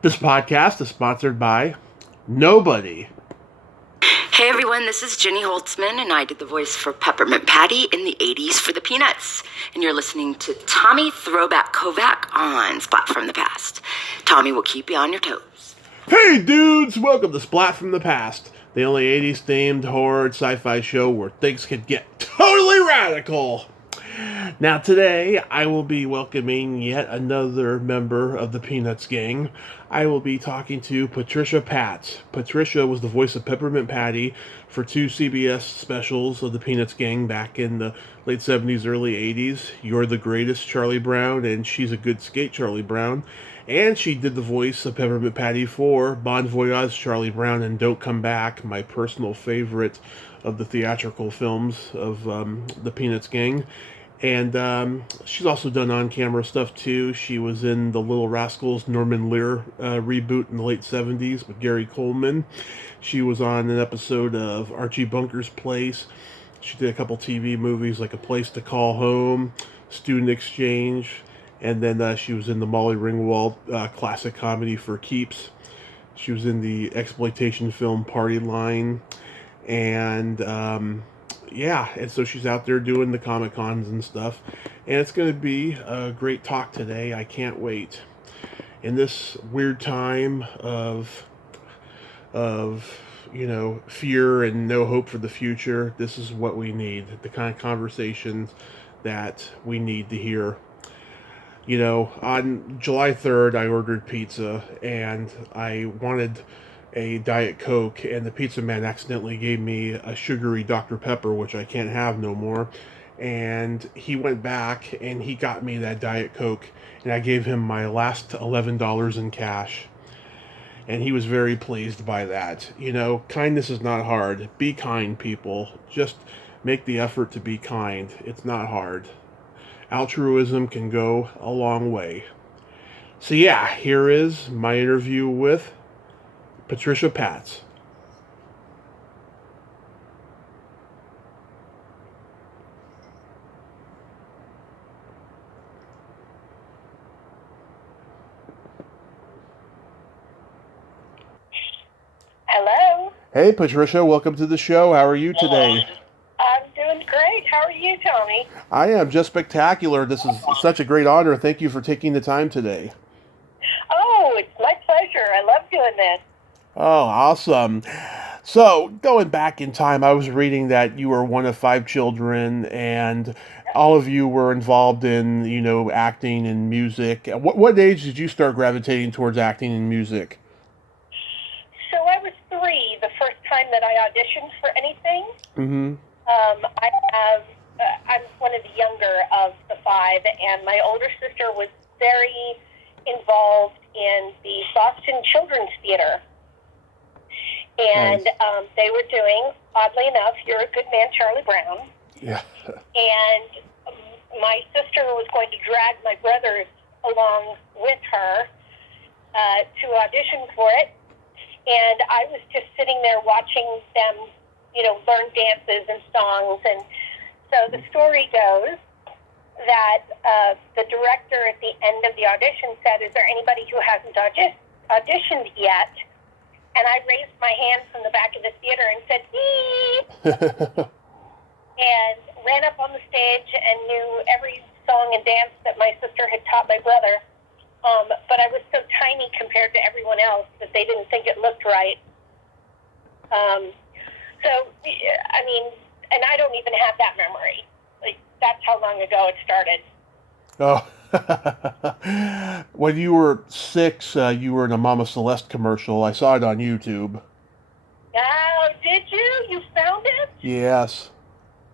This podcast is sponsored by nobody. Hey everyone, this is Jenny Holtzman, and I did the voice for Peppermint Patty in the 80s for the Peanuts. And you're listening to Tommy Throwback Kovac on Splat from the Past. Tommy will keep you on your toes. Hey dudes, welcome to Splat from the Past, the only 80s themed horror sci-fi show where things can get totally radical. Now today, I will be welcoming yet another member of the Peanuts gang. I will be talking to Patricia Patts. Patricia was the voice of Peppermint Patty for two CBS specials of the Peanuts gang back in the late 70s, early 80s. You're the Greatest, Charlie Brown, and She's a Good Skate, Charlie Brown. And she did the voice of Peppermint Patty for Bon Voyage, Charlie Brown, and Don't Come Back, my personal favorite of the theatrical films of the Peanuts gang. And she's also done on-camera stuff too. She was in the Little Rascals Norman Lear reboot in the late 70s with Gary Coleman. She was on an episode of Archie Bunker's Place. She did a couple TV movies like A Place to Call Home, Student Exchange, and then she was in the Molly Ringwald classic comedy For Keeps. She was in the exploitation film Party Line, and and so she's out there doing the Comic Cons and stuff, and it's going to be a great talk today. I can't wait. In this weird time of fear and no hope for the future, this is what we need, the kind of conversations that we need to hear. On July 3rd, I ordered pizza, and I wanted a Diet Coke, and the pizza man accidentally gave me a sugary Dr. Pepper, which I can't have no more. And he went back, and he got me that Diet Coke, and I gave him my last $11 in cash. And he was very pleased by that. Kindness is not hard. Be kind, people. Just make the effort to be kind. It's not hard. Altruism can go a long way. So yeah, here is my interview with Patricia Patts. Hello. Hey Patricia, welcome to the show. How are you today? I'm doing great. How are you, Tommy? I am just spectacular. This is such a great honor. Thank you for taking the time today. Oh, it's my pleasure. I love doing this. Oh, awesome. So, going back in time, I was reading that you were one of 5 children, and all of you were involved in, acting and music. What age did you start gravitating towards acting and music? So I was 3 the first time that I auditioned for anything. Mm-hmm. I'm one of the younger of the 5, and my older sister was very involved in the Boston Children's Theater. And Nice. They were doing, oddly enough, You're a Good Man, Charlie Brown. Yeah. And my sister was going to drag my brothers along with her to audition for it. And I was just sitting there watching them, learn dances and songs. And so the story goes that the director at the end of the audition said, "Is there anybody who hasn't auditioned yet?" And I raised my hand from the back of the theater and said, "Beep," and ran up on the stage and knew every song and dance that my sister had taught my brother. But I was so tiny compared to everyone else that they didn't think it looked right. And I don't even have that memory. Like, that's how long ago it started. Oh. When you were 6, you were in a Mama Celeste commercial. I saw it on YouTube. Oh, did you? You found it? Yes.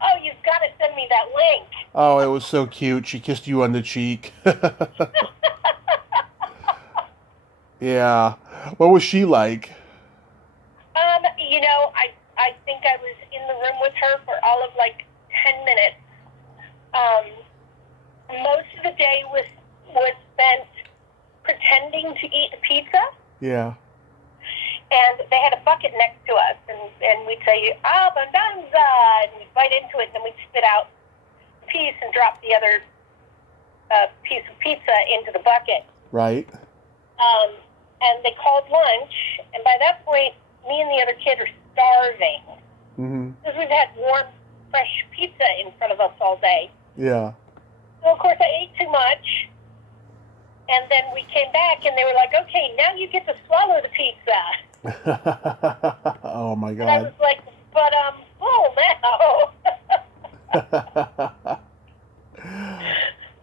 Oh, you've got to send me that link. Oh, it was so cute. She kissed you on the cheek. Yeah. What was she like? I think I was in the room with her for all of 10 minutes. Most of the day was spent pretending to eat a pizza. Yeah. And they had a bucket next to us, and we'd say, "Abundanza," and we'd bite into it, and then we'd spit out a piece and drop the other piece of pizza into the bucket. Right. and they called lunch, and by that point, me and the other kid are starving. Because we've had warm, fresh pizza in front of us all day. Yeah. So, of course, I ate too much. And then we came back, and they were like, okay, now you get to swallow the pizza. Oh, my God. And I was like, but I'm full now.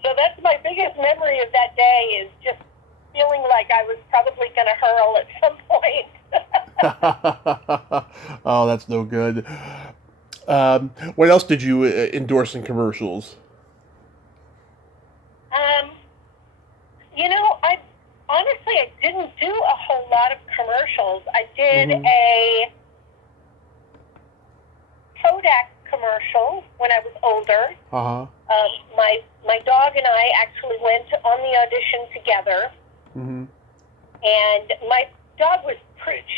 So that's my biggest memory of that day, is just feeling like I was probably going to hurl at some point. Oh, that's no good. What else did you endorse in commercials? I didn't do a whole lot of commercials. I did a Kovac commercial when I was older. My dog and I actually went on the audition together. And my dog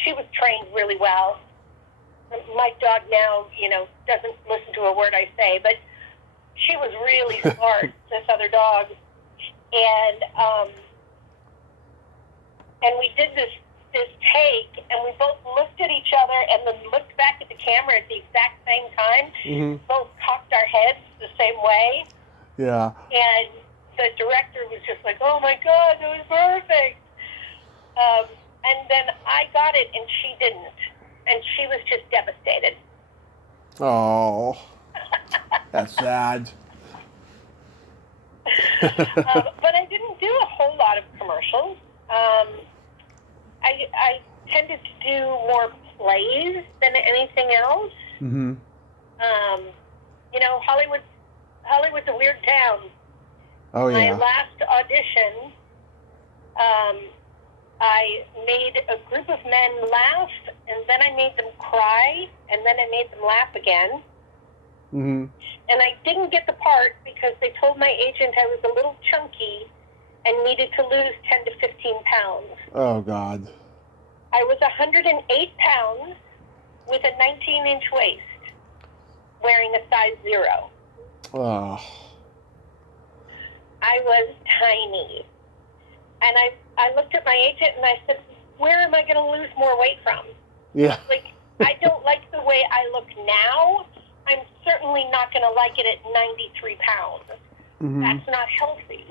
she was trained really well. My dog now, doesn't listen to a word I say, but she was really smart, this other dog. And we did this take, and we both looked at each other and then looked back at the camera at the exact same time. Both cocked our heads the same way. Yeah. And the director was just like, oh my God, that was perfect. And then I got it and she didn't. And she was just devastated. Oh, that's sad. But I didn't do a whole lot of commercials. I tended to do more plays than anything else. Hollywood's a weird town. Oh, yeah. My last audition, I made a group of men laugh, and then I made them cry, and then I made them laugh again. And I didn't get the part because they told my agent I was a little chunky and needed to lose 10 to 15 pounds. Oh, God. I was 108 pounds with a 19-inch waist, wearing a size 0. Oh. I was tiny. And I looked at my agent and I said, where am I going to lose more weight from? Yeah. Like, I don't like the way I look now. I'm certainly not going to like it at 93 pounds. That's not healthy.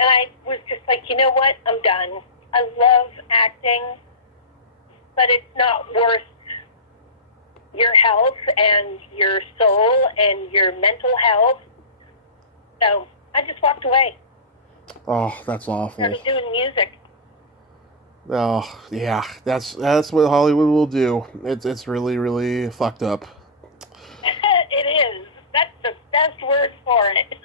And I was just like, you know what? I'm done. I love acting, but it's not worth your health and your soul and your mental health. So I just walked away. Oh, that's awful. Started doing music. Oh, yeah. That's what Hollywood will do. It's really, really fucked up. It is. That's the best word for it.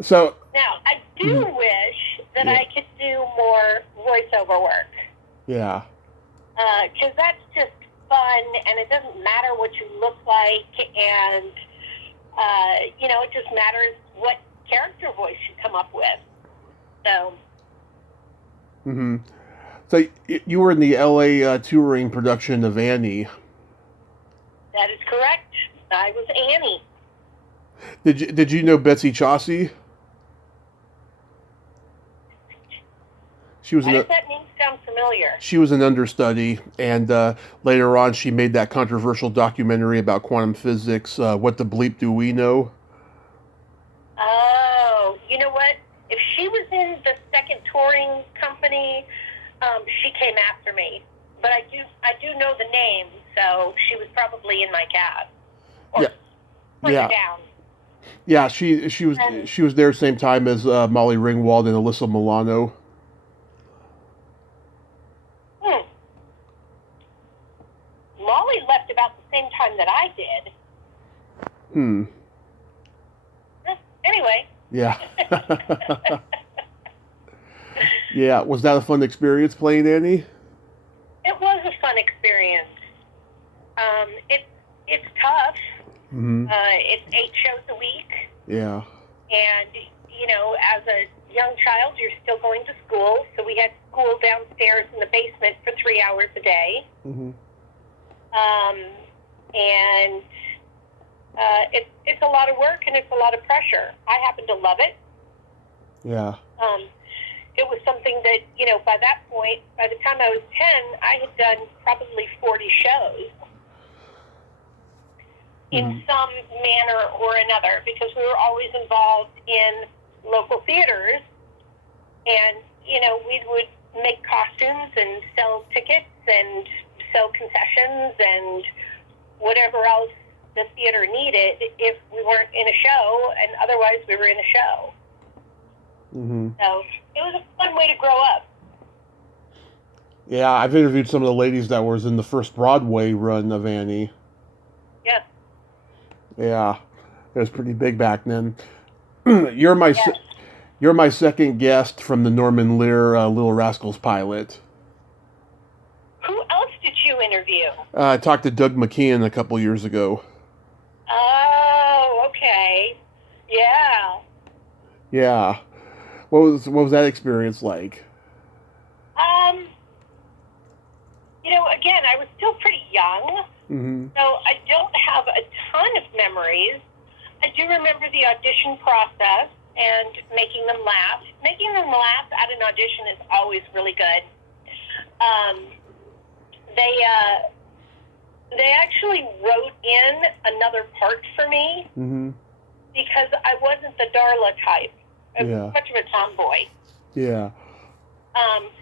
So now, I do wish that I could do more voiceover work. Yeah. Because that's just fun, and it doesn't matter what you look like, and, it just matters what character voice you come up with. So. So you were in the L.A. touring production of Annie. That is correct. I was Annie. Did you know Betsy Chaucey? Why does that name sound familiar? She was an understudy, and later on she made that controversial documentary about quantum physics, What the Bleep Do We Know? Oh, you know what? If she was in the second touring company, she came after me. But I do know the name, so she was probably in my cast. Or down. Yeah, she was there same time as Molly Ringwald and Alyssa Milano. Molly left about the same time that I did. Anyway. Yeah. Yeah, was that a fun experience playing Annie? It was a fun experience. It's tough. It's 8 shows a week. Yeah. And, as a young child, you're still going to school. So we had school downstairs in the basement for 3 hours a day. And it's a lot of work and it's a lot of pressure. I happen to love it. Yeah. It was something that, by that point, by the time I was 10, I had done probably 40 shows in some manner or another, because we were always involved in local theaters, and, we would make costumes and sell tickets and sell concessions and whatever else the theater needed if we weren't in a show, and otherwise we were in a show. Mm-hmm. So it was a fun way to grow up. Yeah, I've interviewed some of the ladies that was in the first Broadway run of Annie. Yeah. Yeah, it was pretty big back then. You're my second guest from the Norman Lear Little Rascals pilot. Who else did you interview? I talked to Doug McKeon a couple years ago. Oh, okay. Yeah. Yeah. What was that experience like? Again, I was still pretty young, so I don't have a ton of memories. I do remember the audition process and making them laugh. Making them laugh at an audition is always really good. They actually wrote in another part for me because I wasn't the Darla type. I was much of a tomboy. Yeah.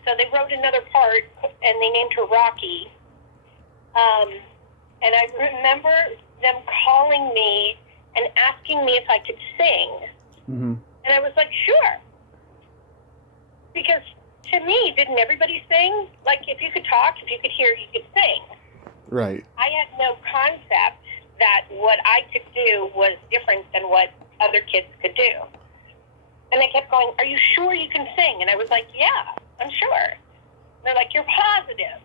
So they wrote another part, and they named her Rocky. And I remember them calling me and asking me if I could sing. And I was like, sure. Because to me, didn't everybody sing? Like, if you could talk, if you could hear, you could sing. Right. I had no concept that what I could do was different than what other kids could do. And they kept going, are you sure you can sing? And I was like, yeah, I'm sure. And they're like, you're positive.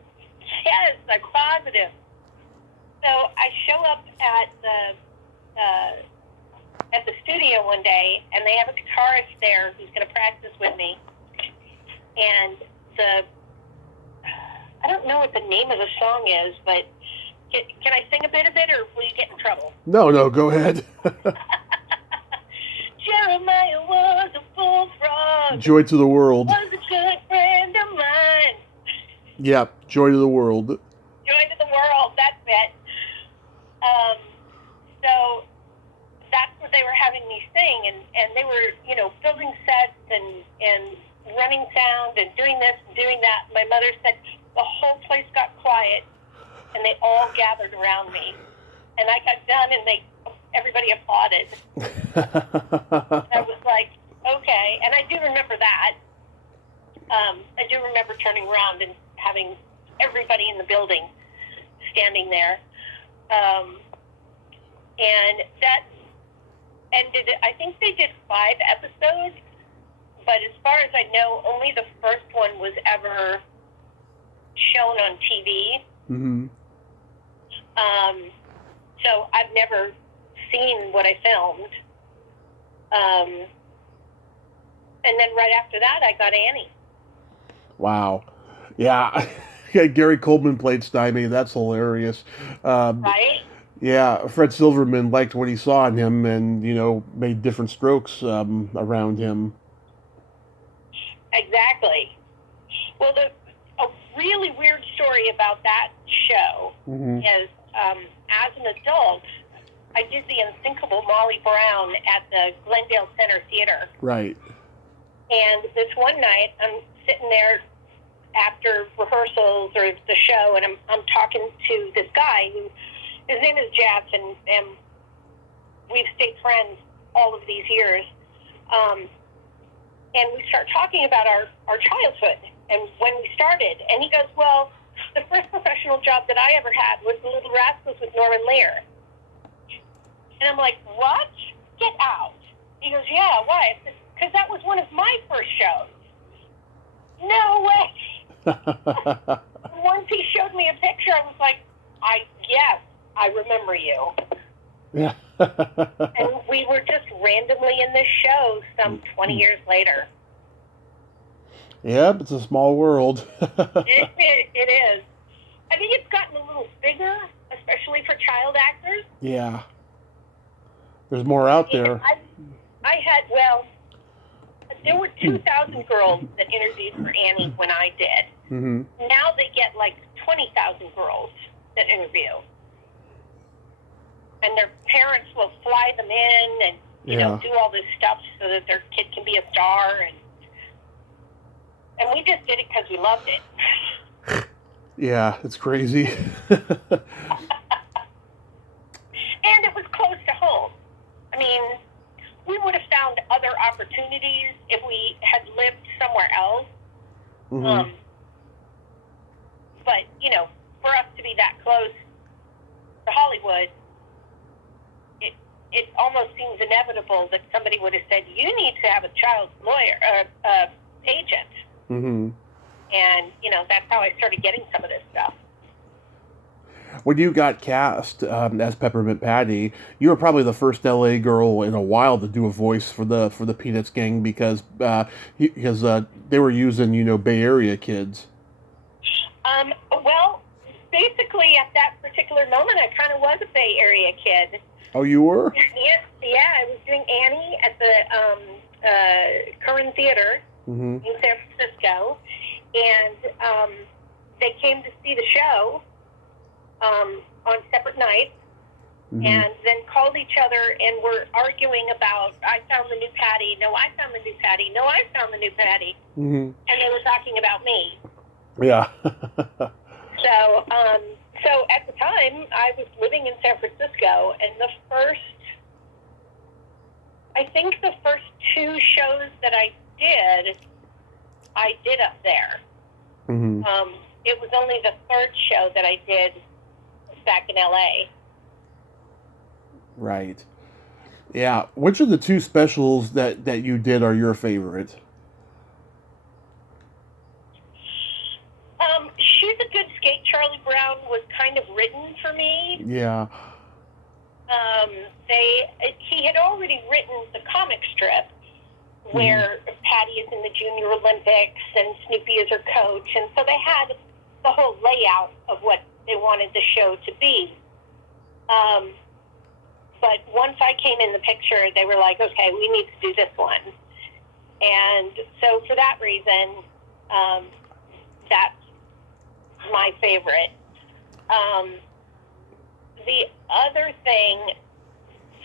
Yes, I'm positive. So I show up at the studio one day, and they have a guitarist there who's going to practice with me. And I don't know what the name of the song is, but can I sing a bit of it, or will you get in trouble? No, go ahead. Jeremiah was a bullfrog. Joy to the world. Was a good friend of mine. Yep, joy to the world. Joy to the world, that's it. So that's what they were having me sing, and they were, building sets and running sound and doing this and doing that. My mother said the whole place got quiet, and they all gathered around me. And I got done, and everybody applauded. I was like, okay. And I do remember that. I do remember turning around and having everybody in the building standing there. And that ended, I think they did 5 episodes, but as far as I know, only the first one was ever shown on TV. So I've never seen what I filmed. And then right after that, I got Annie. Wow. Yeah. Gary Coleman played Stymie. That's hilarious. Right? Yeah. Fred Silverman liked what he saw in him and, made different strokes around him. Exactly. Well, a really weird story about that show is, as an adult, I did the unthinkable Molly Brown at the Glendale Center Theater. Right. And this one night, I'm sitting there after rehearsals or the show, and I'm talking to this guy who, his name is Jeff, and we've stayed friends all of these years. And we start talking about our childhood and when we started. And he goes, well, the first professional job that I ever had was the Little Rascals with Norman Lear. And I'm like, what? Get out. He goes, yeah, why? Because that was one of my first shows. No way. Once he showed me a picture, I was like, yes, I remember you. Yeah. And we were just randomly in this show some 20 years later. Yep, it's a small world. It is. I think it's gotten a little bigger, especially for child actors. Yeah. There's more out there. I had, well, there were 2,000 girls that interviewed for Annie when I did. Mm-hmm. Now they get like 20,000 girls that interview. And their parents will fly them in and, you know, do all this stuff so that their kid can be a star. And we just did it because we loved it. Yeah, it's crazy. And it was close to home. I mean, we would have found other opportunities if we had lived somewhere else. Mm-hmm. But, you know, for us to be that close to Hollywood, it almost seems inevitable that somebody would have said, you need to have a child lawyer, agent. Mm-hmm. And, you know, that's how I started getting some of this stuff. When you got cast as Peppermint Patty, you were probably the first LA girl in a while to do a voice for the Peanuts gang because they were using, you know, Bay Area kids. Well, basically at that particular moment, I kind of was a Bay Area kid. Oh, you were? Yeah, I was doing Annie at the Curran Theater in San Francisco, and they came to see the show on separate nights, and then called each other and were arguing about, I found the new Patty, no, I found the new Patty, no, I found the new Patty, and they were talking about me. Yeah. So at the time, I was living in San Francisco, and I think the first two shows that I did up there. Mm-hmm. It was only the third show that I did back in LA. Right. Yeah. Which of the two specials that you did are your favorite? She's a Good Skate, Charlie Brown was kind of written for me. Yeah. He had already written the comic strip where Patty is in the Junior Olympics and Snoopy is her coach, and so they had the whole layout of what they wanted the show to be. But once I came in the picture, they were like, okay, we need to do this one. And so for that reason, that's my favorite. The other thing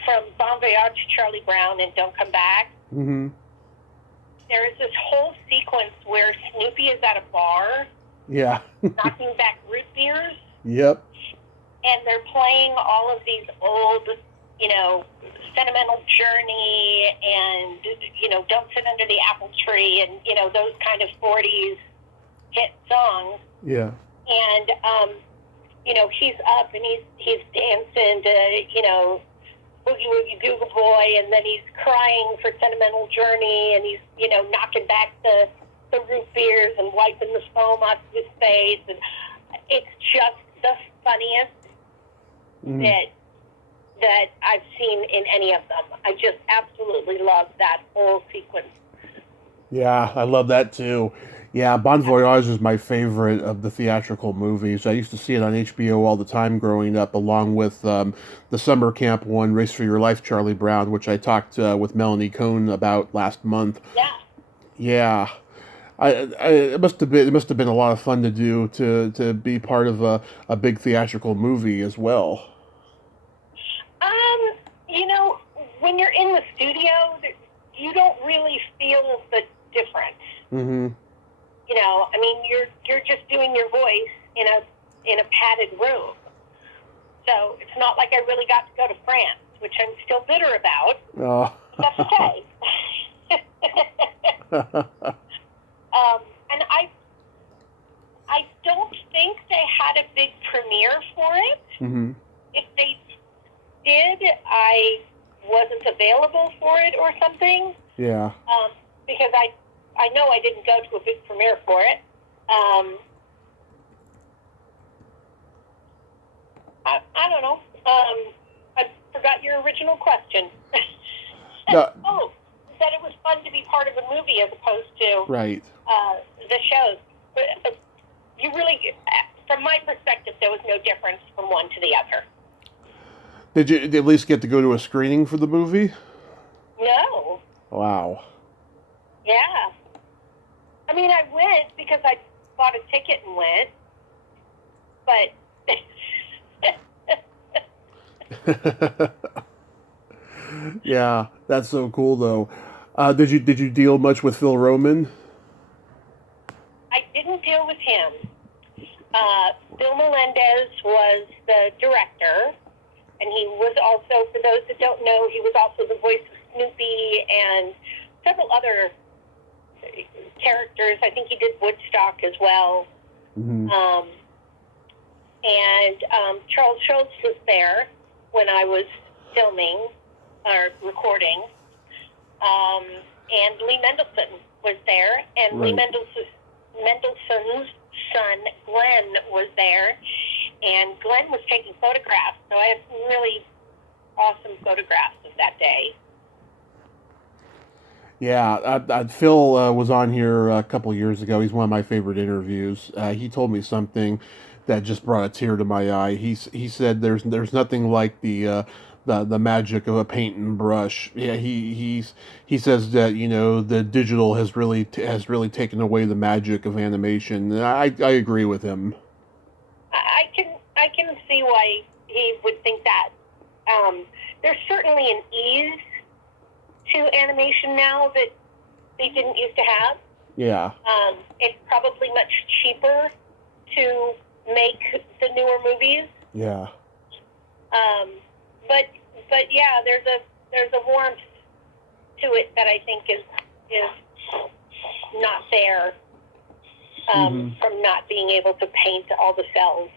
from Bon Voyage, Charlie Brown, and Don't Come Back, there is this whole sequence where Snoopy is at a bar, knocking back root beers. Yep. And they're playing all of these old, you know, Sentimental Journey and, you know, Don't Sit Under the Apple Tree and, you know, those kind of 40s hit songs. Yeah. And, you know, he's up and he's dancing to, you know, Boogie Woogie Google Boy, and then he's crying for Sentimental Journey, and he's, you know, knocking back the root beers and wiping the foam off his face. And it's just the funniest that I've seen in any of them. I just absolutely love that whole sequence. Yeah, I love that too. Yeah, Bon Voyage is my favorite of the theatrical movies. I used to see it on HBO all the time growing up, along with the summer camp one, Race for Your Life, Charlie Brown, which I talked with Melanie Cohn about last month. Yeah. Yeah. It must have been a lot of fun to do, to be part of a big theatrical movie as well. You know, when you're in the studio, you don't really feel the difference. Mm-hmm. You know, I mean, you're just doing your voice in a padded room. So it's not like I really got to go to France, which I'm still bitter about. Oh. That's okay. And I don't think they had a big premiere for it. Mm-hmm. If they did, I wasn't available for it or something. Yeah. Because I know I didn't go to a big premiere for it. I don't know. I forgot your original question. No. Oh, that it was fun to be part of a movie as opposed to right. The shows. But you really, from my perspective, there was no difference from one to the other. Did you at least get to go to a screening for the movie? No. Wow. Yeah. I mean, I went because I bought a ticket and went, but Yeah, that's so cool though. Did you deal much with Phil Roman? I didn't deal with him. Bill Melendez was the director, and he was also, for those that don't know, he was also the voice of Snoopy and several other characters. I think he did Woodstock as well. Mm-hmm. Charles Schultz was there when I was filming or recording. And Lee Mendelsohn was there, and Right. Lee Mendelssohn's son, Glenn, was there, and Glenn was taking photographs, so I have some really awesome photographs of that day. Yeah, Phil was on here a couple years ago. He's one of my favorite interviews. He told me something that just brought a tear to my eye. He said there's nothing like the magic of a paint and brush. Yeah, he says that the digital has really taken away the magic of animation. And I agree with him. I can see why he would think that. There's certainly an ease to animation now that they didn't used to have. Yeah. It's probably much cheaper to make the newer movies. Yeah. But yeah, there's a warmth to it that I think is not there from not being able to paint all the cells.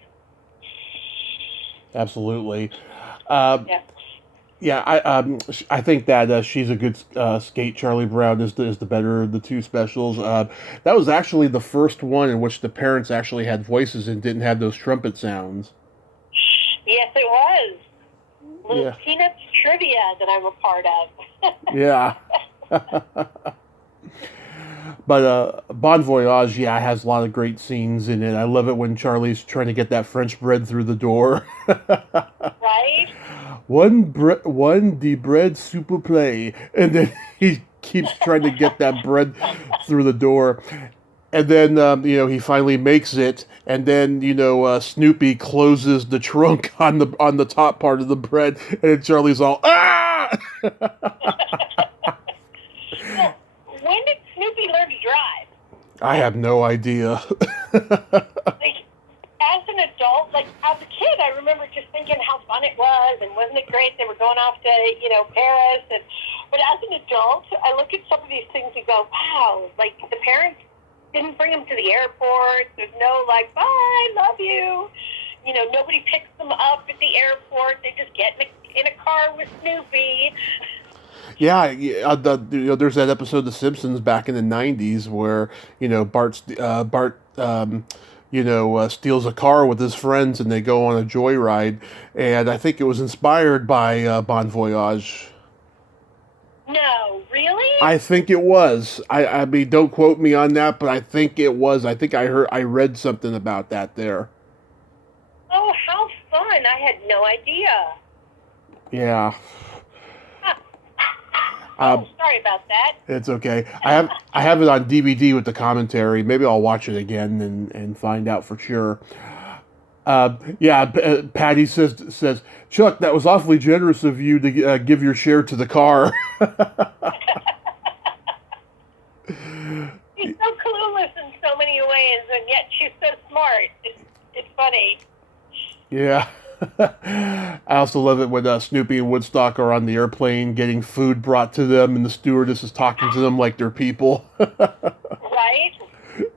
Absolutely. Yeah. Yeah, I think that she's a good skate. Charlie Brown is the better of the two specials. That was actually the first one in which the parents actually had voices and didn't have those trumpet sounds. Yes, it was. Little Yeah. Peanuts trivia that I'm a part of. Yeah. But Bon Voyage, yeah, has a lot of great scenes in it. I love it when Charlie's trying to get that French bread through the door. Right? One de bread s'il vous plaît, and then he keeps trying to get that bread through the door, and then he finally makes it, and then Snoopy closes the trunk on the top part of the bread, and Charlie's all ah. Well, when did Snoopy learn to drive? I have no idea. Like, as an adult, like as a kid, I remember just thinking how fun it was, and wasn't it great? They were going off to Paris, but as an adult, I look at some of these things and go, wow, like the parents didn't bring them to the airport. There's no like, bye, love you. Nobody picks them up at the airport. They just get in a car with Snoopy. Yeah, there's that episode of The Simpsons back in the '90s where Bart steals a car with his friends and they go on a joyride, and I think it was inspired by Bon Voyage. No, really? I think it was. I mean, don't quote me on that, but I think it was. I think I read something about that there. Oh, how fun! I had no idea. Yeah. Sorry about that. It's okay. I have it on DVD with the commentary. Maybe I'll watch it again and find out for sure. Patty says, Chuck, that was awfully generous of you to give your share to the car. She's so clueless in so many ways, and yet she's so smart. It's funny. Yeah. I also love it when Snoopy and Woodstock are on the airplane getting food brought to them, and the stewardess is talking to them like they're people. Right?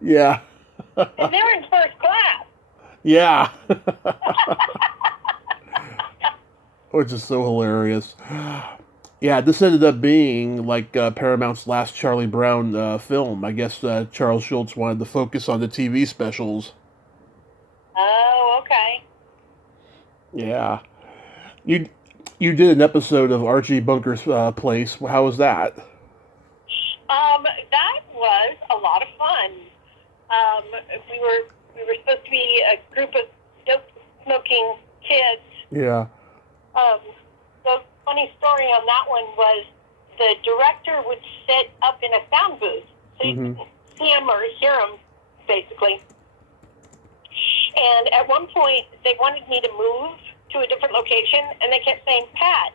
Yeah. And they're in first class. Yeah. Which is so hilarious. Yeah, this ended up being like Paramount's last Charlie Brown film. I guess Charles Schultz wanted to focus on the TV specials. Oh, okay. Yeah. You did an episode of Archie Bunker's Place. How was that? That was a lot of fun. We were supposed to be a group of dope smoking kids. Yeah. The funny story on that one was the director would sit up in a sound booth, so you couldn't see him or hear him, basically. And at one point, they wanted me to move to a different location, and they kept saying, Pat,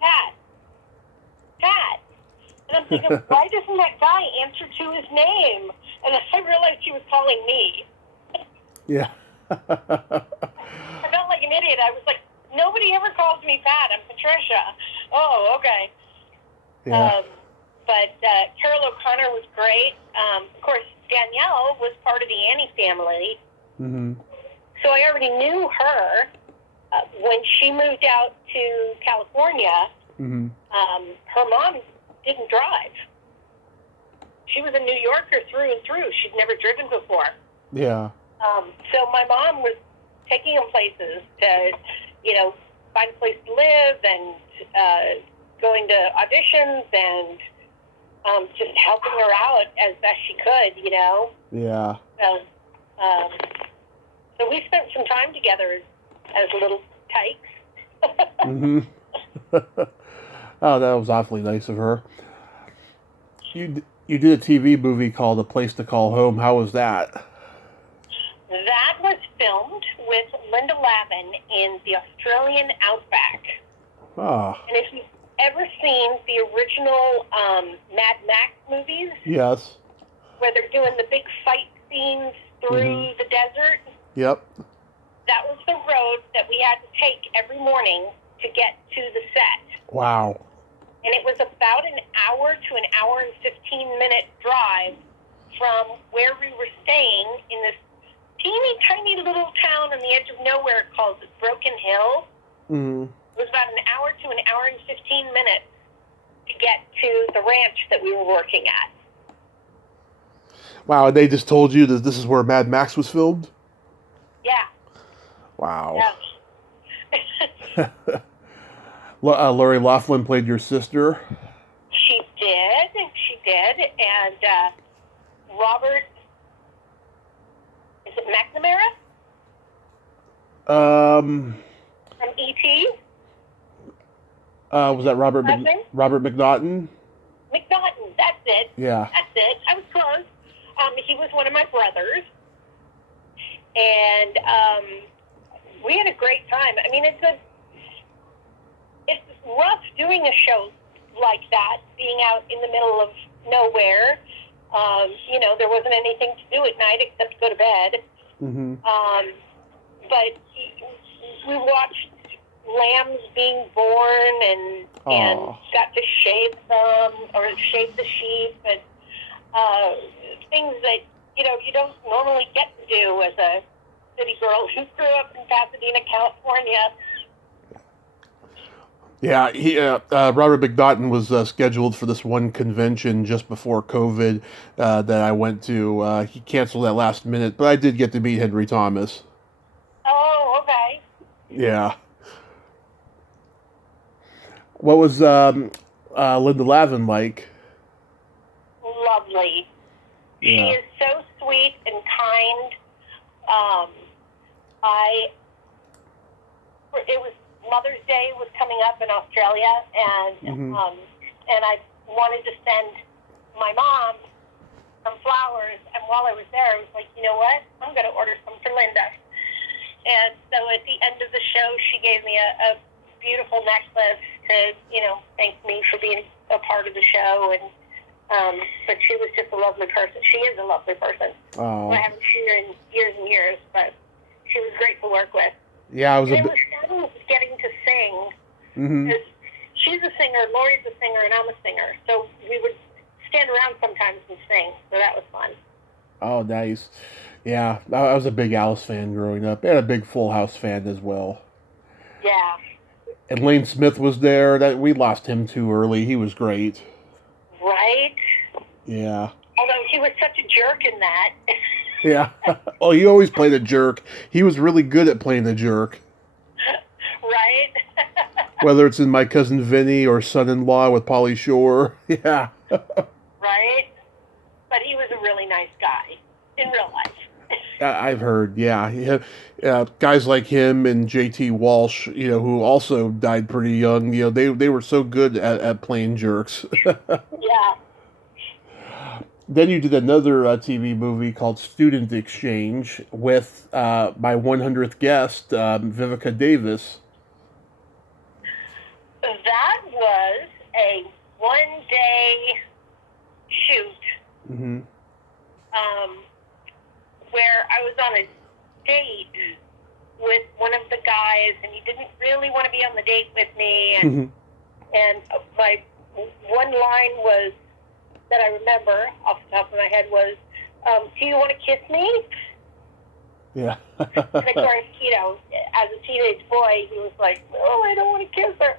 Pat, Pat. And I'm thinking, why doesn't that guy answer to his name? And then I realized he was calling me. Yeah. I felt like an idiot. I was like, nobody ever calls me Pat. I'm Patricia. Oh, okay. Yeah. But Carol O'Connor was great. Of course, Danielle was part of the Annie family. So I already knew her. When she moved out to California, her mom didn't drive. She was a New Yorker through and through. She'd never driven before. Yeah. So my mom was taking them places to, find a place to live and going to auditions and just helping her out as best she could, Yeah. So we spent some time together as little tykes. Oh, that was awfully nice of her. You did a TV movie called A Place to Call Home. How was that? That was filmed with Linda Lavin in the Australian outback. Ah. And if you've ever seen the original Mad Max movies, Yes. where they're doing the big fight scenes through the desert, Yep. that was the road that we had to take every morning to get to the set. Wow. And it was about an hour to an hour and 15-minute drive from where we were staying in this teeny tiny little town on the edge of nowhere called Broken Hill. It was about an hour to an hour and 15 minutes to get to the ranch that we were working at. Wow, and they just told you that this is where Mad Max was filmed? Yeah. Wow. Yeah. Lori Loughlin played your sister? She did. And Robert, is it McNamara? From E.T.? Was that Robert Robert McNaughton? McNaughton, that's it. Yeah. That's it. I was close. He was one of my brothers. And we had a great time. I mean, it's rough doing a show like that, being out in the middle of nowhere. There wasn't anything to do at night except go to bed. But we watched lambs being born and got to shave them or shave the sheep and things that you don't normally get to do as a city girl who grew up in Pasadena, California. Yeah, Robert McNaughton was scheduled for this one convention just before COVID that I went to. He canceled that last minute, but I did get to meet Henry Thomas. Oh, okay. Yeah. What was Linda Lavin like? Lovely. Yeah. She is so sweet and kind. It was Mother's Day was coming up in Australia, and I wanted to send my mom some flowers. And while I was there, I was like, you know what? I'm going to order some for Linda. And so at the end of the show, she gave me a beautiful necklace to, thank me for being a part of the show. And but she was just a lovely person. She is a lovely person. Oh. I haven't seen her in years and years, but she was great to work with. Yeah, it was fun getting to sing. Because she's a singer, Lori's a singer, and I'm a singer. So we would stand around sometimes and sing. So that was fun. Oh, nice. Yeah, I was a big Alice fan growing up, and a big Full House fan as well. Yeah. And Lane Smith was there. We lost him too early. He was great. Right? Yeah. Although he was such a jerk in that. Yeah. Well, he always played a jerk. He was really good at playing a jerk. Right? Whether it's in My Cousin Vinny or Son-in-Law with Pauly Shore. Yeah. Right? But he was a really nice guy in real life. I've heard, yeah. Guys like him and J.T. Walsh, who also died pretty young, they were so good at playing jerks. Yeah. Then you did another TV movie called Student Exchange with my 100th guest, Vivica Davis. That was a one-day shoot Mm-hmm. where I was on a date with one of the guys, and he didn't really want to be on the date with me. And my one line was that I remember off the top of my head was, "Do you want to kiss me?" Yeah. And of course, as a teenage boy, he was like, "Oh, I don't want to kiss her."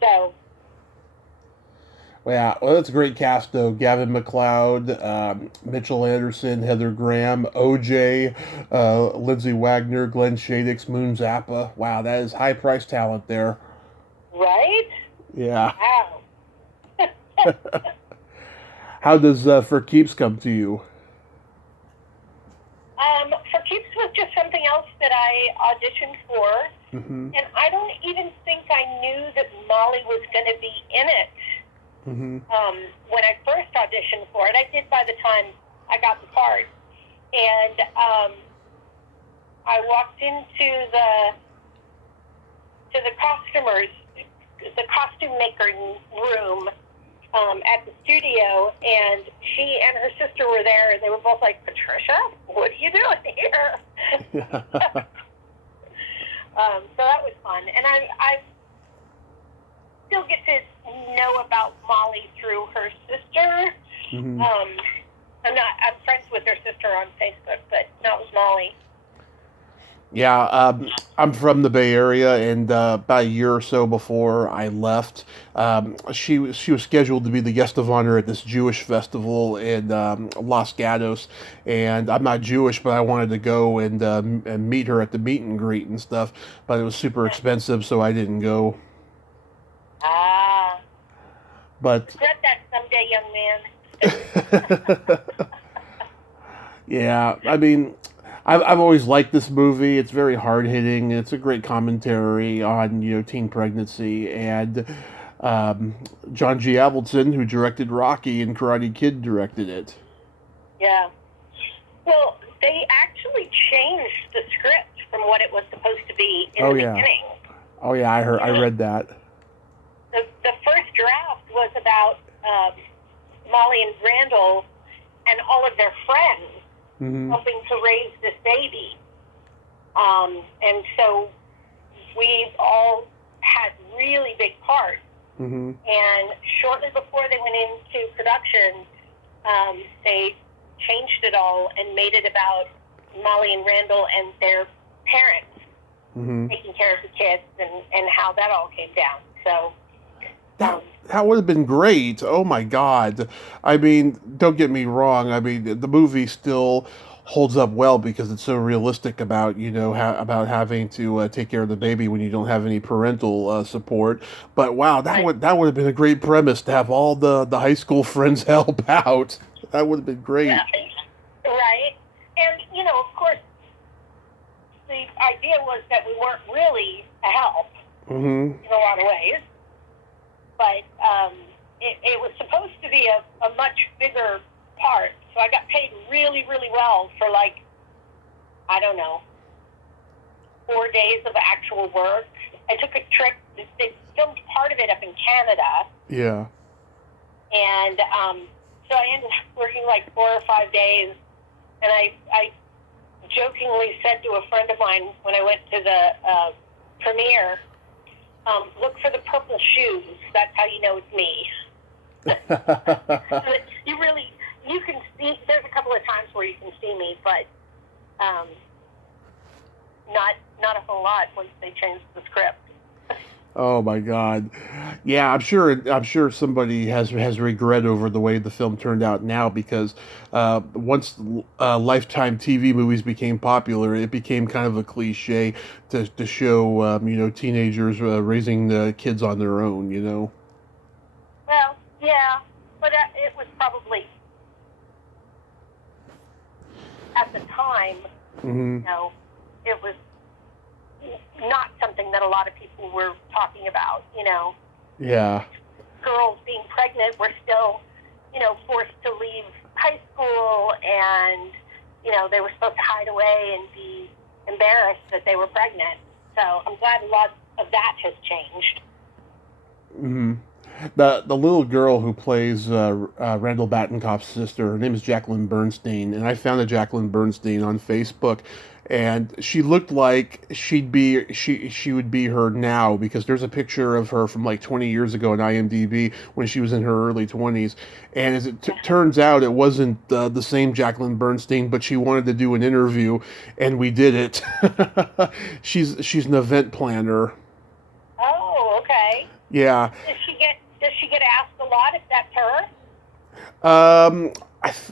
So. Yeah, well, that's a great cast, though. Gavin MacLeod, Mitchell Anderson, Heather Graham, OJ, Lindsay Wagner, Glenn Shadix, Moon Zappa. Wow, that is high-priced talent there. Right? Yeah. Wow. How does For Keeps come to you? For Keeps was just something else that I auditioned for, Mm-hmm. and I don't even think I knew that Molly was going to be in it. Mm-hmm. When I first auditioned for it, I did by the time I got the part, and I walked into the costume maker room at the studio, and she and her sister were there, and they were both like, "Patricia, what are you doing here?" So that was fun, and I still get to know about Molly through her sister. Mm-hmm. I'm friends with her sister on Facebook, but not with Molly. Yeah, I'm from the Bay Area, and about a year or so before I left, she was scheduled to be the guest of honor at this Jewish festival in Los Gatos, and I'm not Jewish, but I wanted to go and meet her at the meet and greet and stuff, but it was super expensive, so I didn't go. But Regret that someday, young man. yeah, I mean, I've always liked this movie. It's very hard hitting. It's a great commentary on teen pregnancy, and John G. Avildsen, who directed Rocky and Karate Kid, directed it. Yeah. Well, they actually changed the script from what it was supposed to be in the beginning. Oh yeah, I read that. The first draft was about Molly and Randall and all of their friends helping to raise this baby. And so we all had really big parts. Mm-hmm. And shortly before they went into production, they changed it all and made it about Molly and Randall and their parents taking care of the kids and how that all came down. So that would have been great. Oh my God. I mean, don't get me wrong. I mean, the movie still holds up well because it's so realistic about, about having to take care of the baby when you don't have any parental support. But wow, that would have been a great premise to have all the high school friends help out. That would have been great. Yeah, right. And, of course, the idea was that we weren't really a help in a lot of ways. But it was supposed to be a much bigger part. So I got paid really, really well for 4 days of actual work. I took a trip. They filmed part of it up in Canada. Yeah. And so I ended up working 4 or 5 days. And I jokingly said to a friend of mine when I went to the premiere, look for the purple shoes. That's how you know it's me. You can see, there's a couple of times where you can see me, but not a whole lot once they changed the script. Oh my God. Yeah, I'm sure somebody has regret over the way the film turned out now because once Lifetime TV movies became popular, it became kind of a cliche to show teenagers raising the kids on their own. Well, yeah, but it was probably at the time time, Mm-hmm. it was not something that a lot of people were talking about, Yeah. Girls being pregnant were still, forced to leave high school, and, they were supposed to hide away and be embarrassed that they were pregnant. So I'm glad a lot of that has changed. Mm-hmm. The little girl who plays Randall Battenkoff's sister, her name is Jacqueline Bernstein, and I found a Jacqueline Bernstein on Facebook, and she looked like she would be her now, because there's a picture of her from like 20 years ago on IMDb when she was in her early 20s, and as it turns out, it wasn't the same Jacqueline Bernstein, but she wanted to do an interview, and we did it. She's an event planner. Oh, okay. Yeah. Does she get asked a lot if that's her?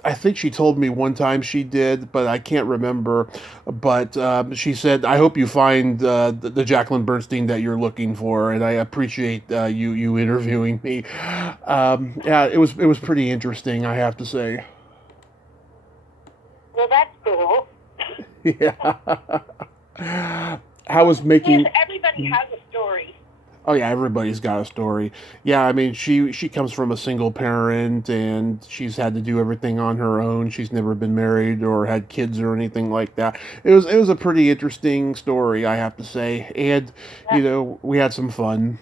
I think she told me one time she did, but I can't remember. But she said, "I hope you find the Jacqueline Bernstein that you're looking for," and I appreciate you interviewing me. Yeah, it was pretty interesting, I have to say. Well, that's cool. Yeah. How was making? Yes, everybody has a story. Oh yeah, everybody's got a story. Yeah, I mean, she comes from a single parent, and she's had to do everything on her own. She's never been married or had kids or anything like that. It was a pretty interesting story, I have to say, and we had some fun.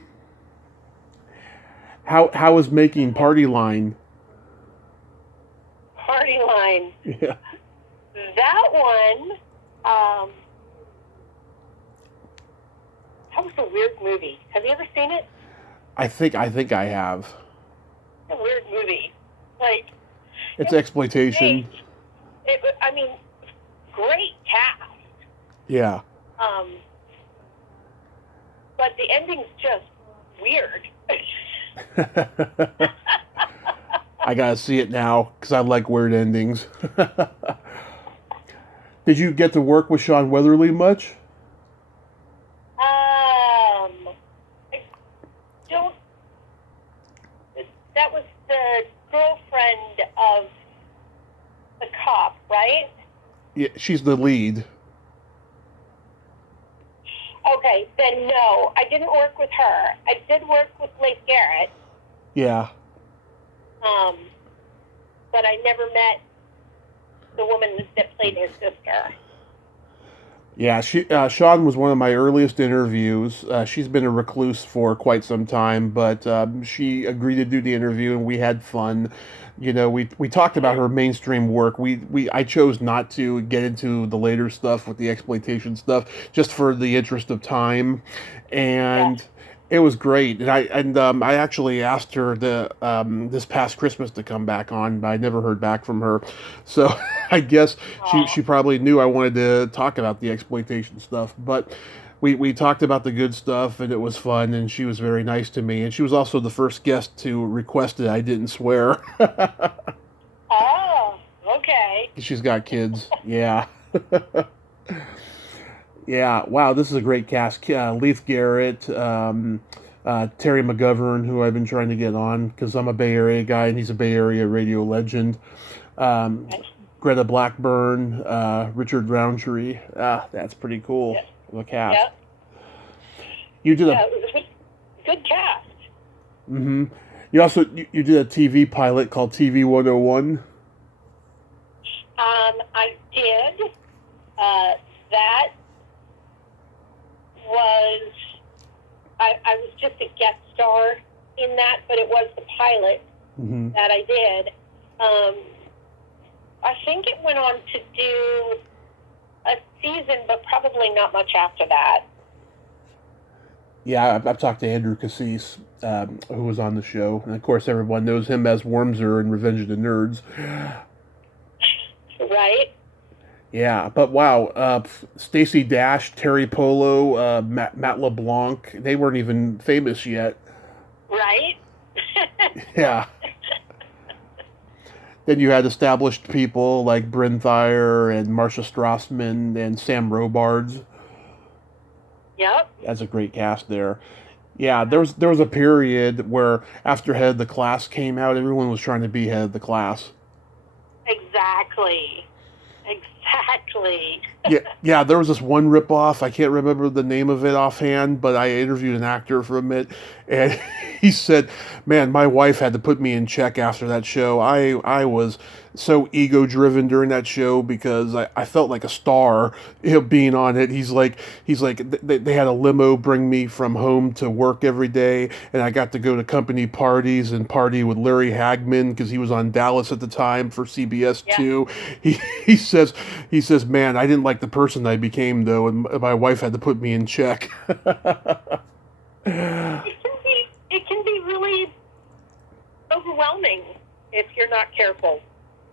How was making Party Line? Party Line. Yeah. That one. That was a weird movie. Have you ever seen it? I think I have. A weird movie. Like, It's exploitation. Great cast. Yeah. But the ending's just weird. I gotta see it now because I like weird endings. Did you get to work with Sean Weatherly much? I don't. That was the girlfriend of the cop, right? Yeah, she's the lead. Okay, then no, I didn't work with her. I did work with Leif Garrett. Yeah. But I never met the woman that played his sister. Yeah, Sean was one of my earliest interviews. She's been a recluse for quite some time, but she agreed to do the interview, and we had fun. We talked about her mainstream work. I chose not to get into the later stuff with the exploitation stuff, just for the interest of time, and. Yeah. It was great, and I actually asked her this past Christmas to come back on, but I never heard back from her. So I guess she probably knew I wanted to talk about the exploitation stuff. But we talked about the good stuff, and it was fun, and she was very nice to me. And she was also the first guest to request that I didn't swear. Oh, okay. She's got kids, yeah. Yeah, wow, this is a great cast. Leif Garrett, Terry McGovern, who I've been trying to get on because I'm a Bay Area guy and he's a Bay Area radio legend. Greta Blackburn, Richard Roundtree. That's pretty cool. Yep. The cast. Yep. It was a good cast. Mm-hmm. You also you did a TV pilot called TV 101. I did. That was I was just a guest star in that, but it was the pilot that I did. I think it went on to do a season, but probably not much after that. Yeah, I've talked to Andrew Cassis, who was on the show, and of course everyone knows him as Wormser in Revenge of the Nerds. Right? Yeah, but wow, Stacey Dash, Terry Polo, Matt LeBlanc, they weren't even famous yet. Right? Yeah. Then you had established people like Bryn Thayer and Marcia Strassman and Sam Robards. Yep. That's a great cast there. Yeah, there was a period where after Head of the Class came out, everyone was trying to be Head of the Class. Exactly. Exactly. Yeah. There was this one ripoff. I can't remember the name of it offhand, but I interviewed an actor from it, and he said, "Man, my wife had to put me in check after that show. I was so ego driven during that show because I felt like a star, being on it. He's like they had a limo bring me from home to work every day, and I got to go to company parties and party with Larry Hagman because he was on Dallas at the time for CBS Yeah. 2. He he says he says, "Man, I didn't like the person I became though, and my wife had to put me in check." It can be really overwhelming if you're not careful.